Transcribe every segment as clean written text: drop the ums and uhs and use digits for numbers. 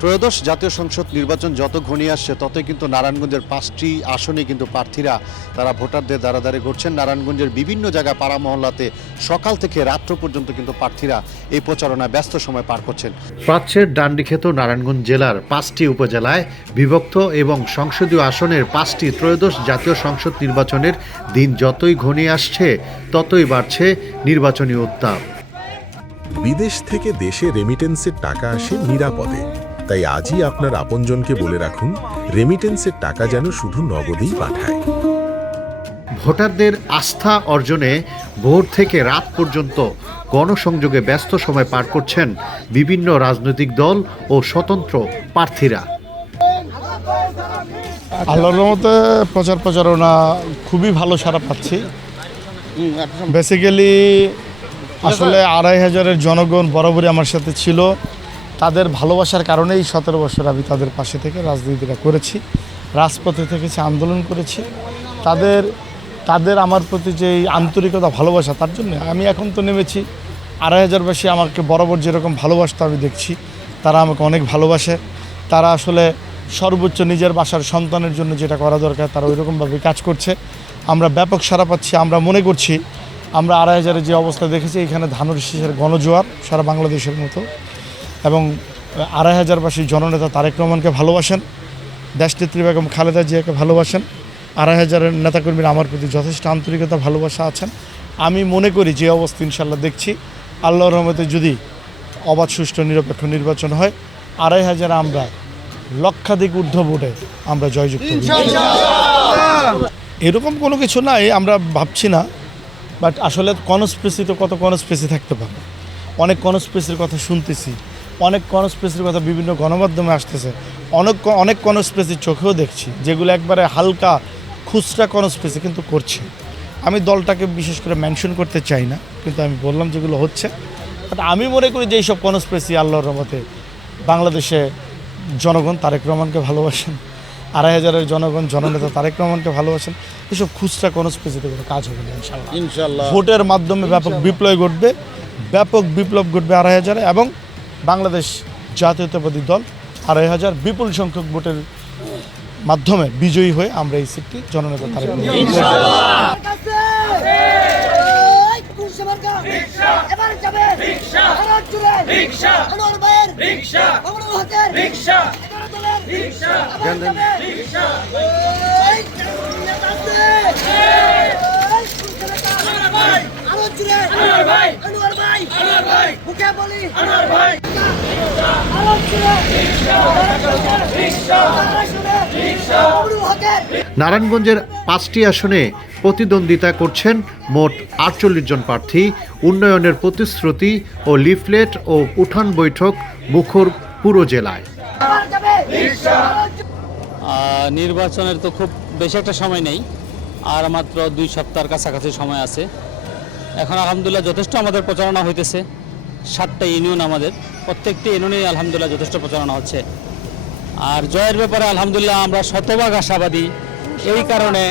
ত্রয়োদশ জাতীয় সংসদ নির্বাচন যত ঘনিয়ে আসছে ততই কিন্তু নারায়ণগঞ্জের 5টি আসনে কিন্তু প্রার্থীরা তারা ভোটারদের দ্বারে ঘুরছেন। নারায়ণগঞ্জের বিভিন্ন জায়গায় পাড়া মহল্লাতে সকাল থেকে রাত্র পর্যন্ত কিন্তু প্রার্থীরা এই প্রচারণায় ব্যস্ত সময় পার করছেন। প্রাচ্যের ডান্ডিক্ষেত নারায়ণগঞ্জ জেলার 5টি উপজেলায় বিভক্ত এবং সংসদীয় আসনের 5টি ত্রয়োদশ জাতীয় সংসদ নির্বাচনের দিন যতই ঘনিয়ে আসছে ততই বাড়ছে নির্বাচনী উত্তাপ। বিদেশ থেকে দেশে রেমিটেন্সের টাকা আসে নিরাপদে, তাই আজই আপনার আপনজনকে বলে রাখুন রেমিটেন্সের টাকা যেন শুধু নগদেই পাঠায়। ভোটারদের আস্থা অর্জনে ভোর থেকে রাত পর্যন্ত গণসংযোগে ব্যস্ত সময় পার করছেন বিভিন্ন রাজনৈতিক দল ও স্বতন্ত্র প্রার্থীরা। আল্লাহর রহমতে প্রচারণা খুবই ভালো সাড়া পাচ্ছি। বেসিক্যালি আসলে 2500-এর জনগণ বরাবরই আমার সাথে ছিল। তাদের ভালোবাসার কারণেই 17 বছর আমি তাদের পাশে থেকে রাজনীতিটা করেছি, রাজপথে থেকেছি, আন্দোলন করেছি। তাদের আমার প্রতি যে আন্তরিকতা, ভালোবাসা, তার জন্য আমি এখন তো নেমেছি। 2500বাসী আমাকে বরাবর যেরকম ভালোবাসতো আমি দেখছি তারা আমাকে অনেক ভালোবাসে। তারা আসলে সর্বোচ্চ নিজের বাসার সন্তানের জন্য যেটা করা দরকার তারা ওইরকমভাবে কাজ করছে। আমরা ব্যাপক সাড়া পাচ্ছি। আমরা মনে করছি আমরা 2500-এর যে অবস্থা দেখেছি এখানে ধানের শীষের গণজোয়ার সারা বাংলাদেশের মতো। এবং 2500বাসী জননেতা তারেক রহমানকে ভালোবাসেন, দেশনেত্রী বেগম খালেদা জিয়াকে ভালোবাসেন। 2500-এর নেতাকর্মীরা আমার প্রতি যথেষ্ট আন্তরিকতা, ভালোবাসা আছেন। আমি মনে করি যে অবস্থা ইনশাল্লাহ দেখছি, আল্লাহর রহমতে যদি অবাধ, সুষ্ঠু, নিরপেক্ষ নির্বাচন হয় 2500 আমরা লক্ষাধিক ঊর্ধ্ব ভোটে আমরা জয়যুক্ত হব। এরকম কোনো কিছু নাই, আমরা ভাবছি না। বাট আসলে কনস্পিরেসি তো কত কনস্পিরেসি থাকতে পারে। অনেক কনস্পিরেসির কথা শুনতেছি, অনেক কনস্পিরেসির কথা বিভিন্ন গণমাধ্যমে আসতেছে, অনেক কনস্পিরেসির চোখেও দেখছি, যেগুলো একবারে হালকা খুচরা কনস্পিরেসি কিন্তু করছে। আমি দলটাকে বিশেষ করে মেনশন করতে চাই না, কিন্তু আমি বললাম যেগুলো হচ্ছে। বাট আমি মনে করি যে এইসব কনস্পিরেসি আল্লাহর রহমতে বাংলাদেশে জনগণ তারেক রহমানকে ভালোবাসেন, 2500-এর জনগণ জননেতা তারেক রহমানকে ভালোবাসেন। এসব খুচরা কনস্পিরেসিতে কোনো কাজ হবে না ইনশাআল্লাহ। ভোটের মাধ্যমে ব্যাপক বিপ্লব ঘটবে, 2500 এবং বাংলাদেশ জাতীয়তাবাদী দল 2500 বিপুল সংখ্যক ভোটের মাধ্যমে বিজয়ী হয়ে আমরা এই সিটটি জননেতা তারেক নারায়ণগঞ্জের 5টি আসনে প্রতিদ্বন্দ্বিতা করছেন মোট 48 জন প্রার্থী। উন্নয়নের প্রতিশ্রুতি ও লিফলেট ও উঠান বৈঠক মুখর পুরো জেলায়। নির্বাচনের তো খুব বেশি একটা সময় নেই, আর মাত্র 2 সপ্তাহের কাছাকাছি সময় আছে। এখন আলহামদুলিল্লাহ যথেষ্ট আমাদের প্রচারণা হইতেছে। 7টা ইউনিয়ন, আমাদের প্রত্যেকটি ইউনিয়নে আলহামদুলিল্লাহ যথেষ্ট প্রচারণা হচ্ছে। আর জয়ের ব্যাপারে আলহামদুলিল্লাহ আমরা শতভাগ আশাবাদী, এই কারণে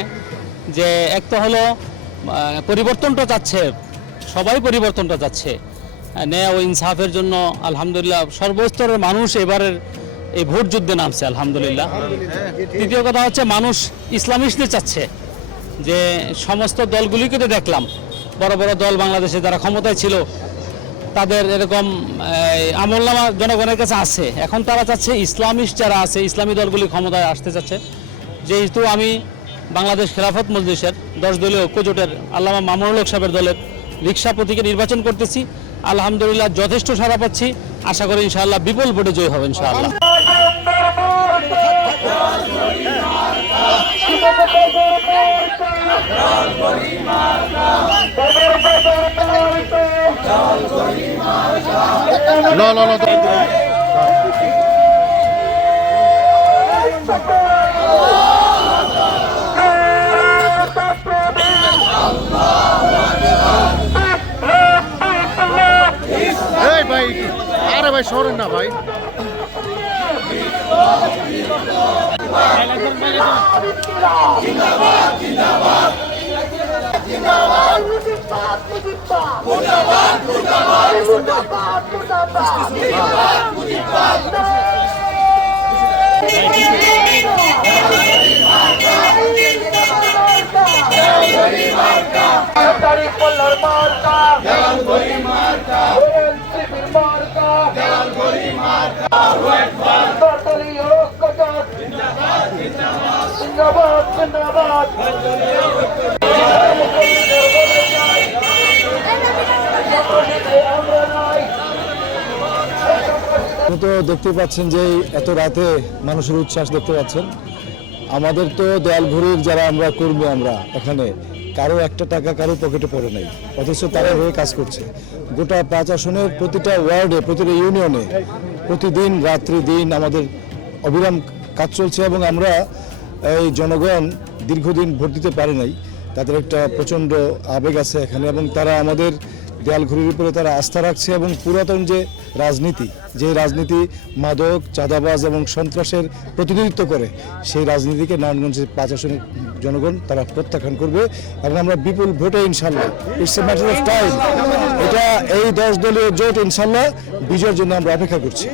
যে এক তো হলো পরিবর্তনটা চাচ্ছে, সবাই পরিবর্তনটা চাচ্ছে, ন্যায় ও ইনসাফের জন্য আলহামদুলিল্লাহ সর্বস্তরের মানুষ এবারের এই ভোট যুদ্ধে নামছে আলহামদুলিল্লাহ। তৃতীয় কথা হচ্ছে মানুষ ইসলামিস্টদের চাচ্ছে, যে সমস্ত দলগুলিকে তো দেখলাম, বড় বড় দল বাংলাদেশে যারা ক্ষমতায় ছিল তাদের এরকম আমলনামা জনগণের কাছে আছে। এখন তারা চাচ্ছে ইসলামিস্ট যারা আছে, ইসলামী দলগুলি ক্ষমতায় আসতে চাচ্ছে। যেহেতু আমি বাংলাদেশ খেলাফত মজলিসের 10 দলীয় ঐক্যজোটের আল্লামা মামুনুল হক সাহেবের দলের রিকশা প্রতীকে নির্বাচন করতেছি, আলহামদুলিল্লাহ যথেষ্ট সাড়া পাচ্ছি। আশা করি ইনশাআল্লাহ বিপুল ভোটে জয় হবে ইনশাআল্লাহ। ভাই, আরে ভাই সরেন না ভাই। আপনি তো দেখতে পাচ্ছেন যে এত রাতে মানুষের উচ্ছ্বাস দেখতে পাচ্ছেন। আমাদের তো দেয়াল ঘড়ির যারা আমরা কর্মী, আমরা এখানে কারো একটা টাকা কারো পকেটে পড়ে নাই, অথচ তারা হয়ে কাজ করছে। গোটা 5 আসনের প্রতিটা ওয়ার্ডে, প্রতিটা ইউনিয়নে প্রতিদিন রাত্রি দিন আমাদের অবিরাম কাজ চলছে এবং আমরা এই জনগণ দীর্ঘদিন ভোট দিতে পারে নাই, তাদের একটা প্রচণ্ড আবেগ আছে এখানে এবং তারা আমাদের দেয়াল ঘড়ির উপরে তারা আস্থা রাখছে এবং পুরাতন যে রাজনীতি মাদক, চাঁদাবাজ এবং সন্ত্রাসের প্রতিনিধিত্ব করে, সেই রাজনীতিকে নারায়ণগঞ্জের 5 আসনের জনগণ তারা প্রত্যাখ্যান করবে এবং আমরা বিপুল ভোটে ইনশাল্লাহ, it's a matter of time, এটা এই 10 দলীয় জোট ইনশাল্লাহ বিজয়ের জন্য আমরা অপেক্ষা করছি।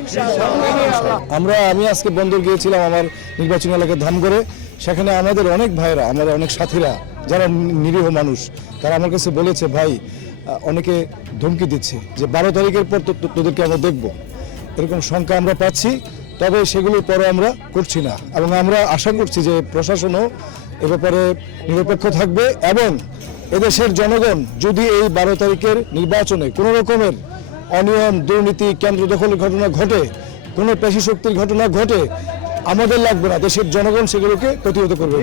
আমি আজকে বন্দর গিয়েছিলাম আমার নির্বাচনী এলাকায় ধামগড়ে, সেখানে আমাদের অনেক ভাইরা, আমাদের অনেক সাথীরা যারা নিরীহ মানুষ, তারা আমার কাছে বলেছে, ভাই অনেকে ধমকি দিচ্ছে যে 12 তারিখের পর তোদেরকে আমরা দেখব, এরকম শঙ্কা আমরা পাচ্ছি। তবে সেগুলোর পরে আমরা করছি না এবং আমরা আশা করছি যে প্রশাসনও এ ব্যাপারে নিরপেক্ষ থাকবে এবং এদেশের জনগণ যদি এই 12 তারিখের নির্বাচনে কোনো রকমের অনিয়ম, দুর্নীতি, কেন্দ্র দখলের ঘটনা ঘটে, কোনো পেশি শক্তির ঘটনা ঘটে, আমাদের লাগবে না, দেশের জনগণ সেগুলোকে প্রতিহত করবে।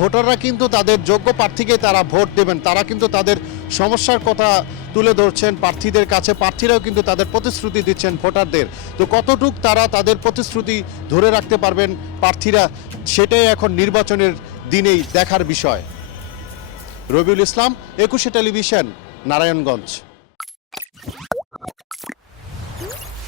ভোটাররা কিন্তু তাদের যোগ্য প্রার্থীকে তারা ভোট দেবেন, তারা কিন্তু তাদের সমস্যার কথা তুলে ধরছেন প্রার্থীদের কাছে, প্রার্থীরাও কিন্তু তাদের প্রতিশ্রুতি দিচ্ছেন ভোটারদের। তো কতটুক তারা তাদের প্রতিশ্রুতি ধরে রাখতে পারবেন প্রার্থীরা, সেটাই এখন নির্বাচনের দিনেই দেখার বিষয়। রবিউল ইসলাম, 21 টেলিভিশন, নারায়ণগঞ্জ।